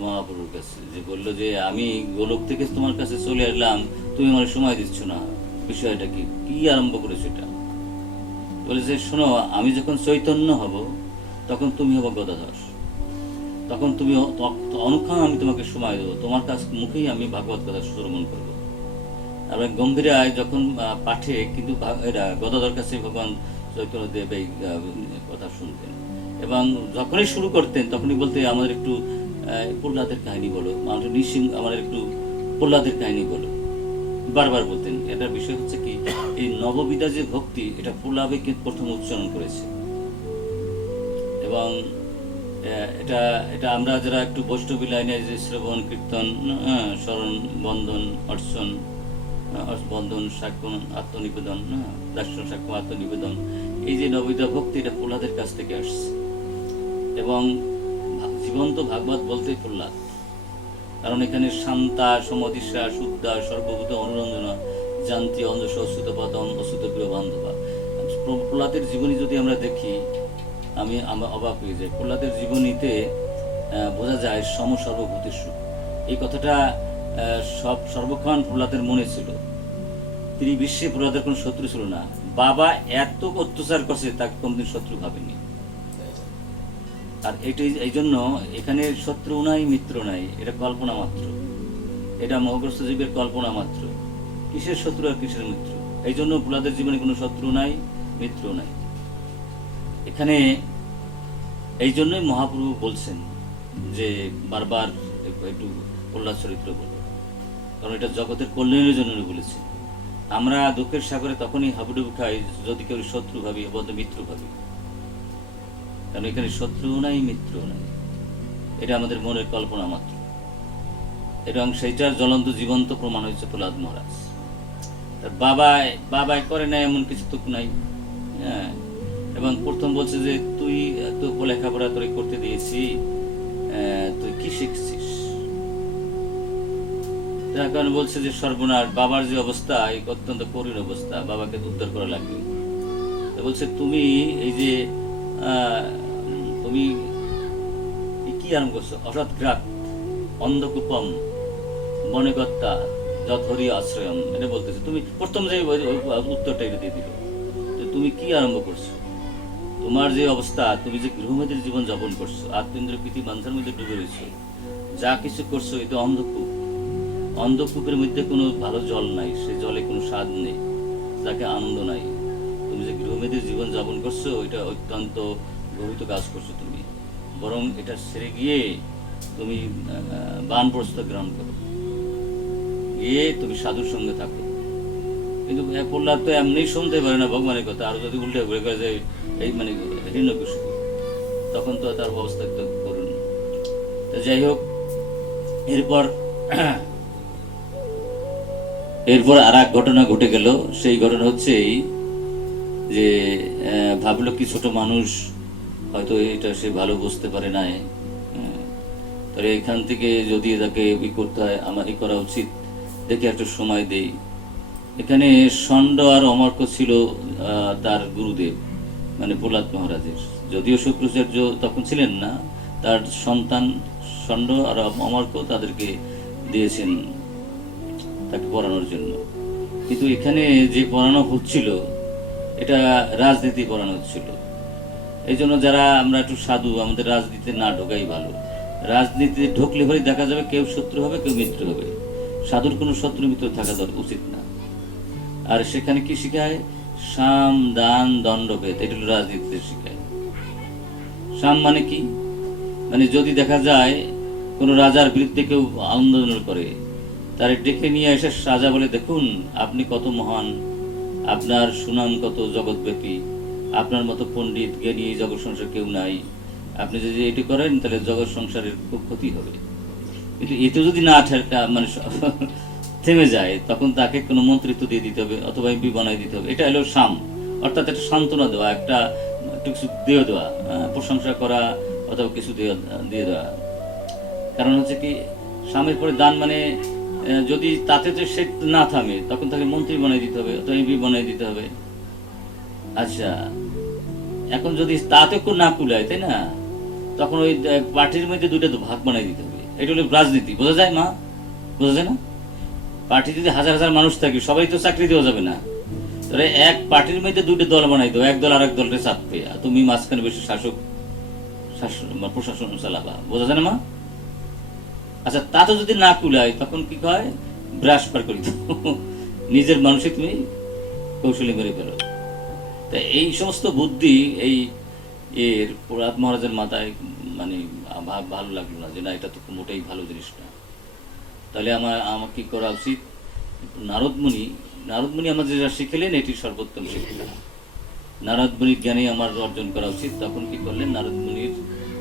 মহাপ্রভুর কাছে, যে বললো যে আমি গোলক থেকে তোমার কাছে চলে এলাম, তুমি আমার সময় দিচ্ছ না, বিষয়টা কি, কি আরম্ভ করেছো এটা? বলে যে শোনো, আমি যখন চৈতন্য হব তখন তুমি হবো গদাধর, তখন তুমি অনুক্ষণ আমি তোমাকে সময় দেবো, তোমার কাছ মুখেই আমি ভাগবত কথা শ্রবণ করবো। আর গম্ভীরায় যখন পাঠে কিন্তু এরা গদাধর কাছে ভগবান চৈতন্যদেব এই কথা শুনতেন, এবং যখনই শুরু করতেন তখনই বলতে আমাদের একটু প্রহ্লাদের কাহিনী বলো, মানুষ নৃসিংহ আমাদের একটু প্রহ্লাদের কাহিনী বলো, বারবার বলতেন। এটার বিষয় হচ্ছে কি, এই নববিধা যে ভক্তি, এটা প্রহ্লাদকে প্রথম উচ্চারণ করেছে। এবং এটা এটা আমরা যারা একটু বৈষ্ণবী লাইনে যে শ্রবণ কীর্তন, স্মরণ, বন্ধন, অর্চন, বন্ধন, সাক্ষ্য, আত্মনিবেদন, দার্শন, সাক্ষ্য, আত্মনিবেদন, এই যে নববিধা ভক্তি, এটা প্রহ্লাদের কাছ থেকে আসছে। এবং জীবন্ত ভাগবত বলতে প্রহ্লাদ, কারণ এখানে শান্তা, সমদিশা, শুদ্ধা, সর্বভূত অনুরঞ্জনা, জান্তি, অন্ধস, অচ্যুতপদম, অচ্যুতপ্রিয় বান্ধবা। প্রহ্লাদের জীবনী যদি আমরা দেখি, আমি অবাক হয়ে যাই। প্রহ্লাদের জীবনীতে বোঝা যায় সম সর্বভূতেষু, এই কথাটা সর্বক্ষণ প্রহ্লাদের মনে ছিল। তিনি বিশ্বে প্রহ্লাদের কোনো শত্রু ছিল না। বাবা এত অত্যাচার করছে, তাকে কোনদিন শত্রু ভাবেনি। আর এটাই এই জন্য এখানে শত্রু নাই, মিত্র নাই, এটা কল্পনা মাত্র, এটা মোহগ্রস্ত জীবের কল্পনা মাত্র। কিসের শত্রু আর কিসের মিত্র? এই জন্য প্রহ্লাদের জীবনে কোনো শত্রু নাই, মিত্র নাই। এখানে এই জন্যই মহাপ্রভু বলছেন যে বারবার একটু প্রহ্লাদ চরিত্র বলো, কারণ এটা জগতের কল্যাণের জন্য বলেছে। আমরা দুঃখের সাগরে তখনই হাবুডুবু খাই যদি কেউ শত্রু ভাবি, বদ্ধ মিত্র ভাবি, কারণ এখানে শত্রু নাই, মিত্র নাই, এটা আমাদের মনের কল্পনা মাত্র। এবং সেইটার জ্বলন্ত জীবন্ত প্রমাণ হয়েছে প্রহ্লাদ মহারাজ। তার বাবায় করে নাই এমন কিছু তো নাই। হ্যাঁ, এবং প্রথম বলছে যে তুই তো লেখাপড়া তোরে করতে দিয়েছি, তুই কি শিখছিস? তার কারণ বলছে যে সর্বনাশ, বাবার যে অবস্থা, এই অত্যন্ত করুণ অবস্থা, বাবাকে উদ্ধার করা লাগবে। বলছে তুমি এই যে তুমি কি আরম্ভ করছো? অসৎগ্রাত, অন্ধকূপম, বনেগত্তা, যথরি আশ্রয়ম, এটা বলতেছে। তুমি প্রথম যে উত্তরটা এটা দিয়ে দিল, তুমি কি আরম্ভ করছো? তোমার যে অবস্থা, তুমি যে গৃহমেদের জীবন যাপন করছো, আত্মেন্দ্র প্রীতি বান্ধার মধ্যে ডুবে রয়েছো, যা কিছু করছো, এটা অন্ধকূপ। অন্ধকূপের মধ্যে কোনো ভালো জল নাই, সে জলে কোনো স্বাদ নেই, যাকে আনন্দ নাই। তুমি যে গৃহমেদের জীবন যাপন করছো, এটা অত্যন্ত গর্হিত কাজ করছো তুমি। বরং এটা ছেড়ে গিয়ে তুমি বানপ্রস্থ গ্রহণ করো, গিয়ে তুমি সাধুর সঙ্গে থাকো। কিন্তু প্রহ্লাদ তো এমনি শুনতে পারে না ভগবানের কথা, আর যদি উল্টে ঘুরে করে যায় এই মানে হিরণ্যকশিপু, তখন তো তার অবস্থা একটু করুন। যাই হোক, এরপর আর এক ঘটনা ঘটে গেল। সেই ঘটনা হচ্ছে এই যে ভাবলো কি ছোট মানুষ, হয়তো এটা সে ভালো বুঝতে পারে নাই, তাহলে এখান থেকে যদি তাকে করতে হয়, আমার করা উচিত, দেখে একটা সময় দেই। এখানে ষণ্ড আর অমর্ক ছিল তার গুরুদেব, মানে প্রহ্লাদ মহারাজের। যদিও শুক্রাচার্য তখন ছিলেন না, তার সন্তান ষণ্ড আর অমর্ক তাদেরকে দিয়েছেন তাকে পড়ানোর জন্য। কিন্তু এখানে যে পড়ানো হচ্ছিল, এটা রাজনীতি পড়ানো হচ্ছিল। এই জন্য যারা আমরা একটু সাধু, আমাদের রাজনীতিতে না ঢোকাই ভালো। রাজনীতিতে ঢুকলে পরে দেখা যাবে কেউ শত্রু হবে, কেউ মিত্র হবে। সাধুর কোনো শত্রু মিত্র থাকা উচিত না। আর সেখানে কি শিখায়? সাম, দান, দণ্ডভেদ, এটা হলো রাজনীতিতে শিখায়। সাম মানে কি? মানে যদি দেখা যায় কোনো রাজার বিরুদ্ধে কেউ আন্দোলন করে, তারে ডেকে নিয়ে এসে রাজা বলে, দেখুন আপনি কত মহান, আপনার সুনাম কত জগৎব্যাপী, আপনার মতো পণ্ডিত জ্ঞানী জগৎ সংসার কেউ নাই, আপনি যদি এটি করেন তাহলে জগৎ সংসারের খুব ক্ষতি হবে। কিন্তু এতে যদি না মানে থেমে যায়, তখন তাকে কোনো মন্ত্রিত্ব দিয়ে দিতে হবে, অথবা এমপি বানাই দিতে হবে। এটা হলো সাম, অর্থাৎ একটা সান্ত্বনা দেওয়া, একটা কিছু দিয়ে দেওয়া, প্রশংসা করা, অথবা কিছু দিয়ে দেওয়া। কারণ হচ্ছে কি, সামের পরে দান মানে যদি তাতে তো সে না থামে, তখন তাকে মন্ত্রী বানাই দিতে হবে, অথবা এমপি বানাই দিতে হবে। আচ্ছা, এখন যদি তাতে না কুলায়, তাই না, তখন ওই পার্টির মধ্যে দুইটা ভাগ বানাই দিতে হবে। এটা হলো রাজনীতি। বোঝা যায় মা? বোঝা যায় না? পার্টি যদি হাজার হাজার মানুষ থাকে, সবাই তো চাকরি দেওয়া যাবে না। তাহলে এক পার্টির মধ্যে দুটো দল বানাই দাও, এক দল আর এক দলকে চাপবে, আর তুমি মাঝখানে বেশি প্রশাসন চালাবা। বোঝা যায় না মা? আচ্ছা, তা তো যদি না কুলায়, তখন কি হয়? ব্রাশ পার করি দাও, নিজের মানুষই তুমি কৌশলী মেরে ফেলো। তা এই সমস্ত বুদ্ধি এই এর প্রহ্লাদ মহারাজের মাথায় মানে ভালো লাগলো না, যে না, এটা তো মোটেই ভালো জিনিস না। তাহলে আমার কি করা উচিত? নারদমুনি আমাদের যা শিখেলেন, এটি সর্বোত্তম শিক্ষা। নারদমুনির জ্ঞানে আমার অর্জন করা উচিত। তখন কি করলেন? নারদমুনির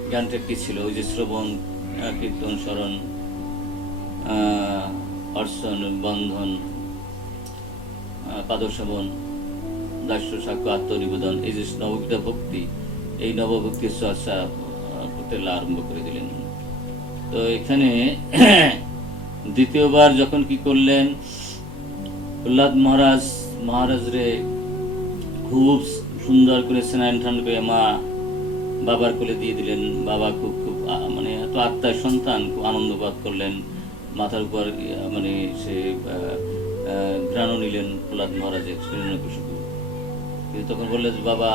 জ্ঞানটা কি ছিল? ওই যে শ্রবণ, কীর্তন, স্মরণ, অর্চন, বন্ধন, পাদশ্রবণ, দাস্য, সাক্ষ্য, আত্মনিবেদন, এই যে নববিধা ভক্তি, এই নবভক্তির চর্চা করতে আরম্ভ করে দিলেন। তো এখানে দ্বিতীয়বার যখন কি করলেন, প্রহ্লাদ মহারাজরে খুব সুন্দর করে স্নান টান করে মা বাবার কোলে দিয়ে দিলেন। বাবা খুব খুব মানে এত আত্মায় সন্তান, খুব আনন্দবাদ করলেন। মাথার উপর মানে সে ঘ্রাণও নিলেন প্রহ্লাদ মহারাজের, হিরণ্যকশিপু। কিন্তু তখন বললেন, বাবা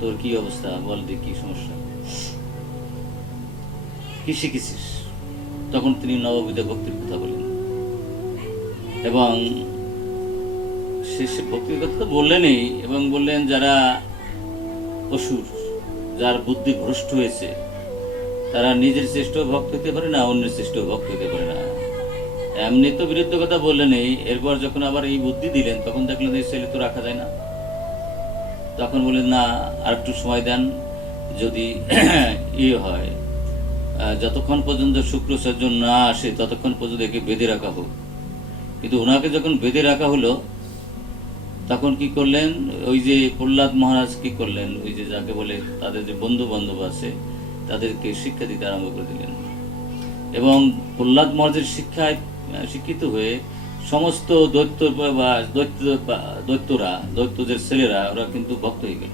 তোর কি অবস্থা, বল দেখি কি সমস্যা, কি শিখেছিস? তখন তিনি নববিধা ভক্তির কথা বলেন, এবং সে ভক্তির কথা তো বললেনই, এবং বললেন যারা অসুর, যার বুদ্ধি ভ্রষ্ট হয়েছে, তারা নিজের শ্রেষ্ঠ ভক্ত হতে পারে না, অন্যের শ্রেষ্ঠ ভক্ত হতে পারে না। এমনি তো বিরুদ্ধ কথা বললেনই, এরপর যখন আবার এই বুদ্ধি দিলেন, তখন দেখলেন এই ছেলে তো রাখা যায় না। তখন বললেন, না, আর একটু সময় দেন, যদি হয়, যতক্ষণ পর্যন্ত শুক্রসর্জন না আসে ততক্ষণ পর্যন্ত একে বেঁধে রাখা হোক। কিন্তু ওনাকে যখন বেঁধে রাখা হলো, তখন কি করলেন? ওই যে প্রহ্লাদ মহারাজ কি করলেন, ওই যে যাকে বলে তাদের যে বন্ধু বান্ধব আছে, তাদেরকে শিক্ষা দিতে আরম্ভ করে দিলেন। এবং প্রহ্লাদ মহারাজের শিক্ষায় শিক্ষিত হয়ে সমস্ত দৈত্যদের ছেলেরা, ওরা কিন্তু ভক্ত হয়ে গেল।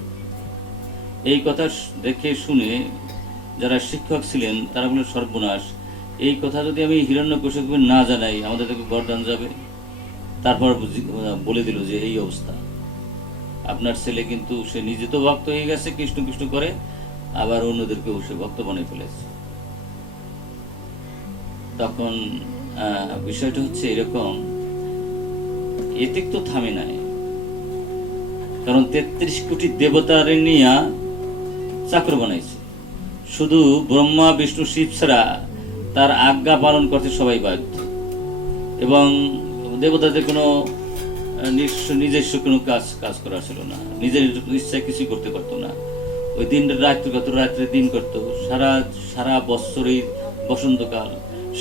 এই কথা দেখে শুনে যারা শিক্ষক ছিলেন, তারা বলে, সর্বনাশ, এই কথা যদি আমি হিরণ্যকশিপুকে না জানাই, আমাদের থেকে গর্দান যাবে। তারপর বলে দিল যে এই অবস্থা, আপনার ছেলে কিন্তু সে নিজে তো ভক্ত হয়ে গেছে, কৃষ্ণ কৃষ্ণ করে, আবার অন্যদেরকেও সে ভক্ত বানিয়ে ফেলেছে। তখন বিষয়টা হচ্ছে এরকম, এতে তো থামে নাই, কারণ 33 কোটি দেবতার নিয়ে চাকর বানাইছে। শুধু ব্রহ্মা, বিষ্ণু, শিব ছাড়া তার আজ্ঞা পালন করতে সবাই বাধ্য, এবং দেবতাদের কোনো নিজস্ব কোনো কাজ করা ছিল না, নিজের ইচ্ছায় কিছু করতে পারতো না। ওই দিন রাত্রি কত, রাত্রে দিন করতো, সারা বছরই বসন্তকাল,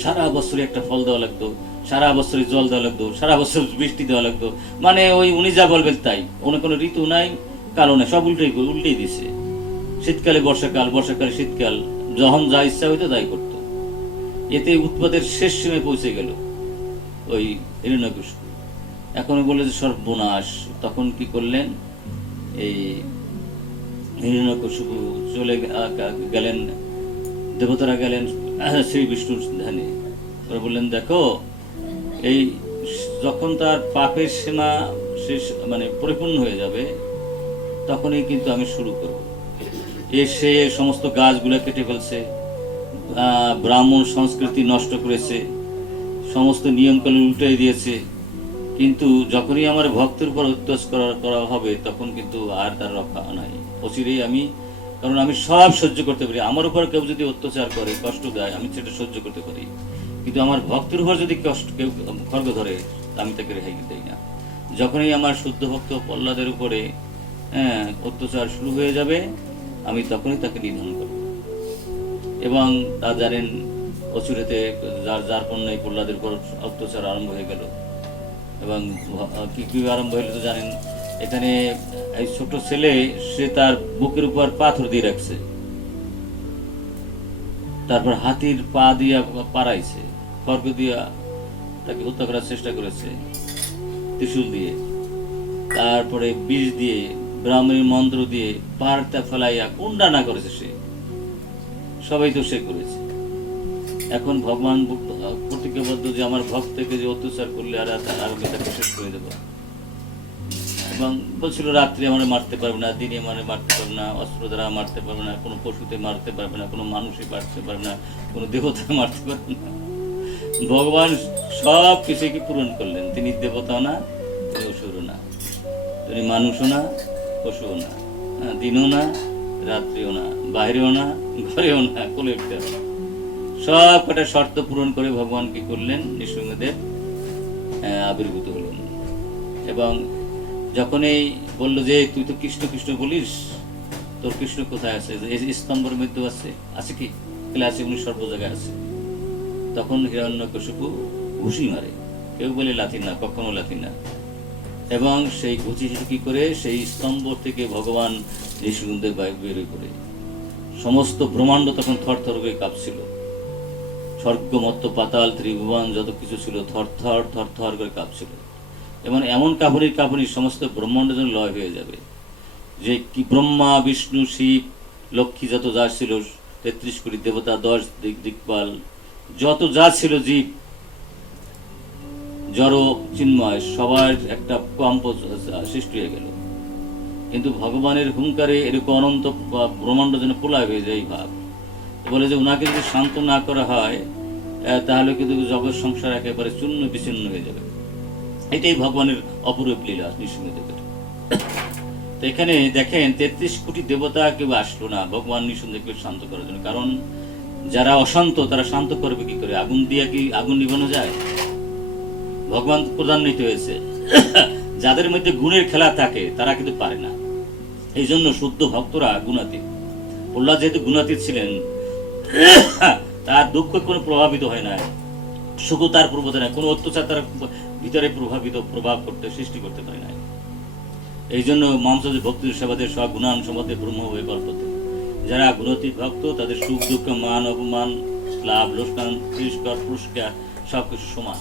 সারা বছরই একটা ফল দেওয়া লাগতো, সারা বছরই জল দেওয়া লাগতো, সারা বছর বৃষ্টি দেওয়া লাগতো। মানে ওই উনি যা বলবেন তাই, কোনো ঋতু নাই, কালো নাই, সব উল্টেই দিছে। শীতকালে বর্ষাকাল, বর্ষাকালে শীতকাল, যখন যা ইচ্ছা হইতো তাই করতো। এতে উৎপাদের শেষ সীমায় পৌঁছে গেল ওই হিরণ্যকশিপু। এখন বলে যে সর্বনাশ। তখন কি করলেন? এই হিরণ্যকশিপু চলে গেলেন, দেবতারা গেলেন শ্রী বিষ্ণুর ধ্যানে। ওরা বললেন, দেখো, এই যখন তার পাপের সীমা শেষ মানে পরিপূর্ণ হয়ে যাবে, তখনই কিন্তু আমি শুরু করব। সে সমস্ত গাছগুলো কেটে ফেলছে, ব্রাহ্মণ সংস্কৃতি নষ্ট করেছে, সমস্ত নিয়মকানুন উল্টে দিয়েছে। কিন্তু যখনই আমার ভক্তের উপর অত্যাচার করা হবে, তখন কিন্তু আর তার রক্ষা নাই। অচিরেই কারণ আমি সব সহ্য করতে পারি। আমার উপর কেউ যদি অত্যাচার করে, কষ্ট দেয়, আমি সেটা সহ্য করতে পারি। কিন্তু আমার ভক্তের উপর যদি কেউ খড়গ ধরে, আমি তাকে রেহাই দেই না। যখনই আমার শুদ্ধ ভক্ত প্রহ্লাদের উপরে অত্যাচার শুরু হয়ে যাবে, আমি তখনই তাকে নিধন করব। এবং তা জানেন, অচুরেতে যার পণ্যে প্রহ্লাদের উপর অত্যাচার আরম্ভ হয়ে গেল। এবং কি আরম্ভ হইল তো জানেন, এখানে এই ছোট ছেলে, সে তার বুকের উপর পাথর দিয়ে রাখছে, তারপর হাতির পা দিয়া পাড়াইছে, খড়গ দিয়া তাকে হত্যা করার চেষ্টা করেছে ত্রিশূল দিয়ে, তারপরে বিষ দিয়ে, ব্রাহ্মণের মন্ত্র দিয়ে পাহাড়টা ফেলাইয়া কুণ্ডা না করেছে, সে সবাই তো সে করেছে। এখন ভগবান প্রতিজ্ঞাবদ্ধ যে আমার ভক্তকে যে অত্যাচার করলে আর আমি তাকে শেষ করে দেবো। এবং বলছিল রাত্রে আমার মারতে পারবে না, দিনে মানে মারতে পারবে না, অস্ত্র দ্বারা মারতে পারবে না, কোনো পশুতে মারতে পারবে না, কোনো মানুষই মারতে পারবে না, কোনো দেবতা মারতে পারবে না। ভগবান সব কিছুকে পূরণ করলেন। তিনি দেবতাও না, তিনি অসুরও না, তিনি মানুষও না, পশুও না, দিনও না, রাত্রিও না, বাইরেও না, ঘরেও না, কোলেও না। সব কটা শর্ত পূরণ করে ভগবান কি করলেন? নৃসিংহদেব আবির্ভূত হলেন। এবং যখন এই বললো যে তুই তো কৃষ্ণ কৃষ্ণ বলিস, তোর কৃষ্ণ কোথায় আছে? স্তম্ভের মধ্যে আছে, আছে কি? তাহলে আছে, উনি সর্ব জায়গায় আছে। তখন হিরণ্যকশিপু ঘুষি মারে, কেউ বলে লাথি না, কখনো লাথি না। এবং সেই ঘুষি কি করে সেই স্তম্ভ থেকে ভগবান নৃসিংহদেব বের করে সমস্ত ব্রহ্মাণ্ড তখন থর থর করে কাঁপছিল। স্বর্গ মত্ত পাতাল ত্রিভুবন যত কিছু ছিল থর থর থর থর করে কাঁপছিল। এবং এমন কাঁপুনি সমস্ত ব্রহ্মাণ্ড যেন লয় হয়ে যাবে। যে কি ব্রহ্মা বিষ্ণু শিব লক্ষ্মী যত যা ছিল, ৩৩ কোটি দেবতা, 10 দিকপাল, যত যা ছিল জীব জড় চিন্ময়, সবার একটা কম্প সৃষ্টি হয়ে গেল। কিন্তু ভগবানের হুঙ্কারে এরকম অনন্ত ব্রহ্মাণ্ড যেন প্রলয় হয়ে যায়। ভাব বলে যে ওনাকে যদি শান্ত না করা হয় তাহলে কিন্তু জগৎ সংসার একেবারে চূর্ণ বিচ্ছিন্ন হয়ে যাবে। এটাই ভগবানের অপরূপ লীলা নৃসিংহদেবের। তো এখানে দেখেন ৩৩ কোটি দেবতা কেউ আসলো না ভগবান নৃসিংহদেবকে শান্ত করার জন্য। কারণ যারা অশান্ত তারা শান্ত করবে কি করে? আগুন দিয়ে কি আগুন নিভানো যায়? ভগবান প্রধান্বিত হয়েছে। যাদের মধ্যে গুণের খেলা থাকে তারা কিন্তু পারে না। এই জন্য শুদ্ধ ভক্তরা গুণাতীত। প্রহ্লাদ যেহেতু গুণাতীত ছিলেন, তার দুঃখ কোনো প্রভাবিত হয় না, সুখ তার প্রভাবিত হয়, কোনো অত্যাচার তার ভিতরে প্রভাব করতে সৃষ্টি করতে পারে না। এই জন্য মাংসজ ভক্তির সেবাদের সব গুণান সমাধে ব্রহ্ম হয়ে কল্পতে। যারা গুণাতীত ভক্ত তাদের সুখ দুঃখ মান অপমান লাভ লোকসান তিরস্কার পুরস্কার সবকিছু সমান।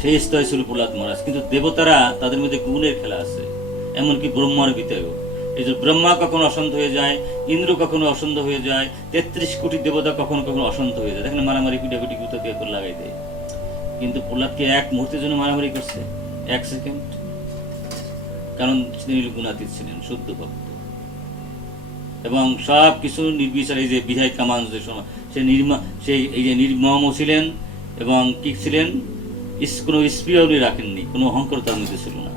সেই স্তরে ছিল প্রহ্লাদ মহারাজ। কিন্তু দেবতারা তাদের মধ্যে গুণের খেলা আছে, এমনকি ব্রহ্মার ভিতরেও। এই যে ব্রহ্মা কখনো অশান্ত হয়ে যায়, ইন্দ্র কখনো অশান্ত হয়ে যায়, ৩৩ কোটি দেবতা কখনো কখনো অশান্ত হয়ে যায়। দেখেন মারামারি কুটাকুটি গুতা দিয়ে লাগাই দেয়। কিন্তু প্রহ্লাদকে এক মুহূর্তের জন্য মারামারি করছে, 1 সেকেন্ড। কারণ তিনি গুণাতীত ছিলেন, শুদ্ধ ভক্ত। এবং সব কিছু নির্বিচারে যে বিধায় কামান যে সময় সেই এই যে নির্মমও ছিলেন এবং কি ছিলেন, কোনো স্পৃহা উনি রাখেননি, কোনো অহংকার তার মধ্যে ছিল না।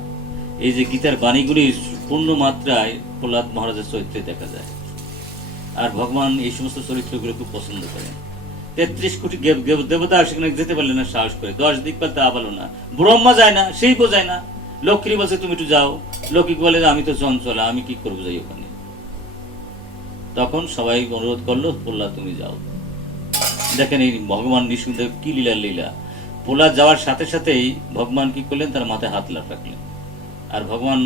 এই যে গীতার বাণীগুলি পূর্ণ মাত্রায় প্রহ্লাদ মহারাজের চরিত্রে দেখা যায়। আর ভগবান এই সমস্ত চরিত্রগুলো খুব পছন্দ করেন। ৩৩ কোটি দেবতা সেখানে যেতে পারলেন না সাহস করে, 10 দিকপাল তা পারল না, ব্রহ্মা যায় না, সেই বোঝায় না। লক্ষ্মী বলছে তুমি একটু যাও, লক্ষ্মী বলে আমি তো চঞ্চলা, আমি কি করবো যাই ওখানে। তখন সবাই অনুরোধ করলো প্রহ্লাদ তুমি যাও। দেখেন এই ভগবান নৃসিংহদেব কি লীলা। প্রহ্লাদ যাওয়ার সাথে সাথেই ভগবান কি করলেন, তার মাথায় হাত রাখলেন। আর ভগবান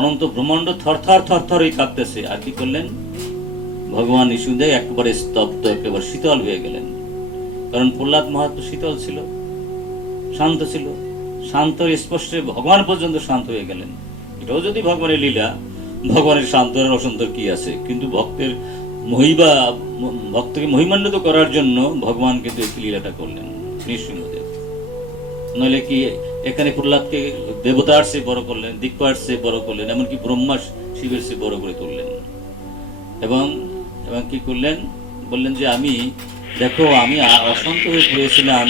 অনন্ত ব্রহ্মাণ্ড থর থর থর থর কাঁপতেছে। আর কি করলেন, ভগবান নৃসিংহদেব একেবারে স্তব্ধ, একেবারে শীতল হয়ে গেলেন। কারণ প্রহ্লাদ মহাত্ম শীতল ছিল, শান্ত ছিল। শান্তর স্পর্শে ভগবান পর্যন্ত শান্ত হয়ে গেলেন। এটাও যদি ভগবানের লীলা, ভগবানের শান্ত আর অশান্ত কি আছে? কিন্তু ভক্তের ভক্তকে মহিমান্বিত করার জন্য ভগবান কিন্তু এই লীলাটা করলেন নৃসিংহদেব। নইলে কি এখানে প্রহ্লাদকে দেবতার চেয়ে বড় করলেন, দিকপার চেয়ে বড় করলেন, এমনকি ব্রহ্মা শিবের চেয়ে বড় করে তুললেন। এবং কি করলেন, বললেন যে আমি দেখো আমি অশান্ত হয়ে পড়েছিলাম,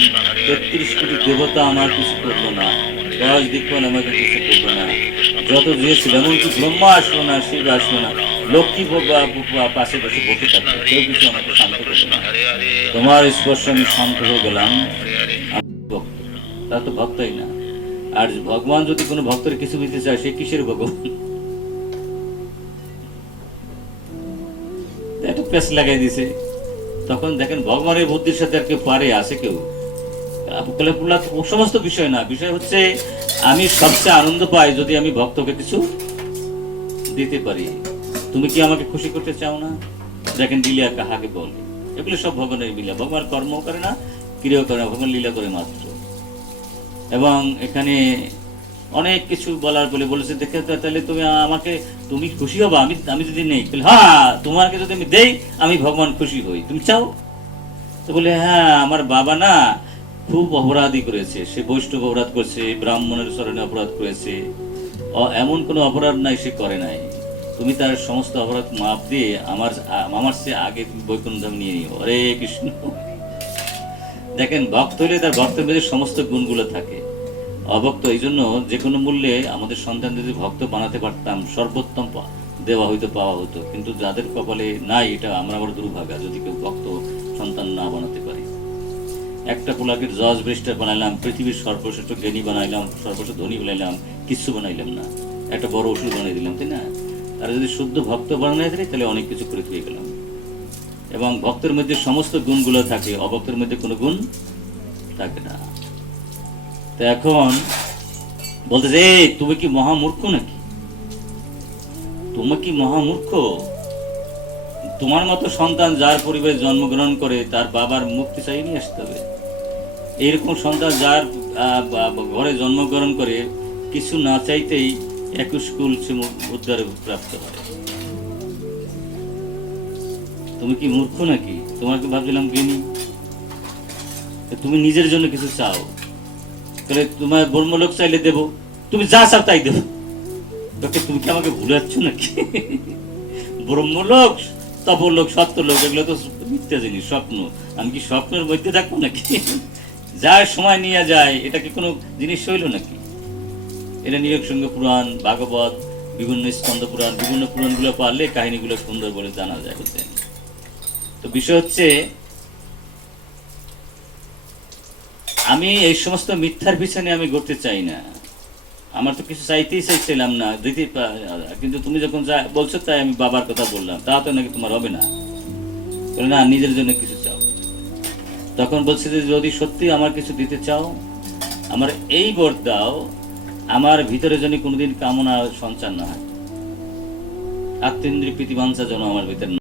৩৩ কোটি দেবতা আমার কিছু করলো না, 10 দিকপাল আমাকে কিছু করলো না, যত দিয়েছিল এমনকি ব্রহ্মা আসলো না, শিব আসলো না, লক্ষ্মী পাশে বসে বসে থাকলো, কেউ কিছু আমাকে শান্ত করলো না। তোমার স্পর্শে আমি শান্ত হয়ে গেলাম। ভক্ত তারা তো ভক্তই না। আর ভগবান যদি কোনো ভক্তের কিছু দিতে চায়, সে কিসের ভগবান? একটা পেস লাগাই দিছে। তখন দেখেন ভগবানের বুদ্ধির সাথে আর কেউ পারে, আসে কেউ? সমস্ত বিষয় না, বিষয় হচ্ছে আমি সবচেয়ে আনন্দ পাই যদি আমি ভক্তকে কিছু দিতে পারি। তুমি কি আমাকে খুশি করতে চাও না? দেখেন লীলা কাহাকে বলে, এগুলো সব ভগবানের লীলা। ভগবান কর্ম করে না, ক্রিয়া করে না, ভগবান লীলা করে মাত্র। এবং এখানে অনেক কিছু বলার বলে বলেছে, দেখে তাহলে তুমি খুশি হবা আমি যদি নেই? হ্যাঁ, তোমাকে যদি আমি দেই আমি ভগবান খুশি হই, তুমি চাও? তো বলে হ্যাঁ, আমার বাবা না খুব অপরাধী করেছে, সে বৈষ্ণব অপরাধ করেছে, ব্রাহ্মণের চরণে অপরাধ করেছে, এমন কোনো অপরাধ নাই সে করে নাই। তুমি তার সমস্ত অপরাধ মাপ দিয়ে আমার চেয়ে আগে তুমি বৈকুণ্ঠ ধাম নিয়ে নিও। হরে কৃষ্ণ। দেখেন, ভক্ত হলে তার ভক্তের মধ্যে সমস্ত গুণগুলো থাকে। অভক্ত এই জন্য যে কোনো মূল্যে আমাদের সন্তান যদি ভক্ত বানাতে পারতাম, সর্বোত্তম দেওয়া হইতো, পাওয়া হতো। কিন্তু যাদের কপালে নাই, এটা আমরা বড় দুর্ভাগা যদি কেউ ভক্ত সন্তান না বানাতে পারি। একটা পোলাকে জজ ব্যারিস্টার বানাইলাম, পৃথিবীর সর্বশ্রেষ্ঠ জ্ঞানী বানাইলাম, সর্বশ্রেষ্ঠ ধনী বানাইলাম, কিচ্ছু বানাইলাম না, একটা বড় ওষুধ বানিয়ে দিলাম, তাই না? আর যদি শুদ্ধ ভক্ত বানাই দিই তাহলে অনেক কিছু করে দিয়ে গেলাম। এবং ভক্তের মধ্যে সমস্ত গুণগুলো থাকে, অভক্তের মধ্যে কোনো গুণ থাকে না। তো এখন বলতেছে, তুমি কি মহামূর্খ নাকি? তুমি কি মহামূর্খ? তোমার মতো সন্তান যার পরিবারে জন্মগ্রহণ করে তার বাবার মুক্তি চাই নিয়ে আসতে হবে। এইরকম সন্তান যার ঘরে জন্মগ্রহণ করে কিছু না চাইতেই 21 কুল সে উদ্ধারে প্রাপ্ত হয়। তুমি কি মূর্খ নাকি? তোমাকে ভাবছিলাম জ্ঞানী। তুমি নিজের জন্য কিছু চাও, তাহলে তোমার ব্রহ্মলোক চাইলে দেব, তুমি যা চাও তাই দেবো। তুমি কি আমাকে ভুলে যাচ্ছ নাকি? ব্রহ্মলোক, তপলোক, সত্যলোক এগুলো তো মিথ্যা জিনিস, স্বপ্ন। আমি কি স্বপ্নের মধ্যে থাকবো নাকি? যার সময় নিয়ে যায়, এটা কি কোনো জিনিস হইল নাকি? এটা নিরসঙ্গ পুরাণ, ভাগবত, বিভিন্ন স্কন্দ পুরাণ, বিভিন্ন পুরাণগুলো পারলে কাহিনীগুলো সুন্দর বলে জানা যায়। বুঝছেন? তো বিষয় হচ্ছে, আমি এই সমস্ত মিথ্যার পিছনে আমি ঘুরতে চাই না। আমার তো কিছু চাইতেই চাইছিলাম না, দিতে, কিন্তু তুমি যখন যা বলছো তাই আমি বাবার কথা বললাম। তা তো নাকি তোমার হবে না? বলে না, নিজের জন্য কিছু চাও। তখন বলছে যে যদি সত্যি আমার কিছু দিতে চাও, আমার এই বর দাও, আমার ভিতরে যেন কোনোদিন কামনা সঞ্চার না হয়, আত্মেন্দ্রিয় প্রীতি বাঞ্ছা যেন আমার ভিতরে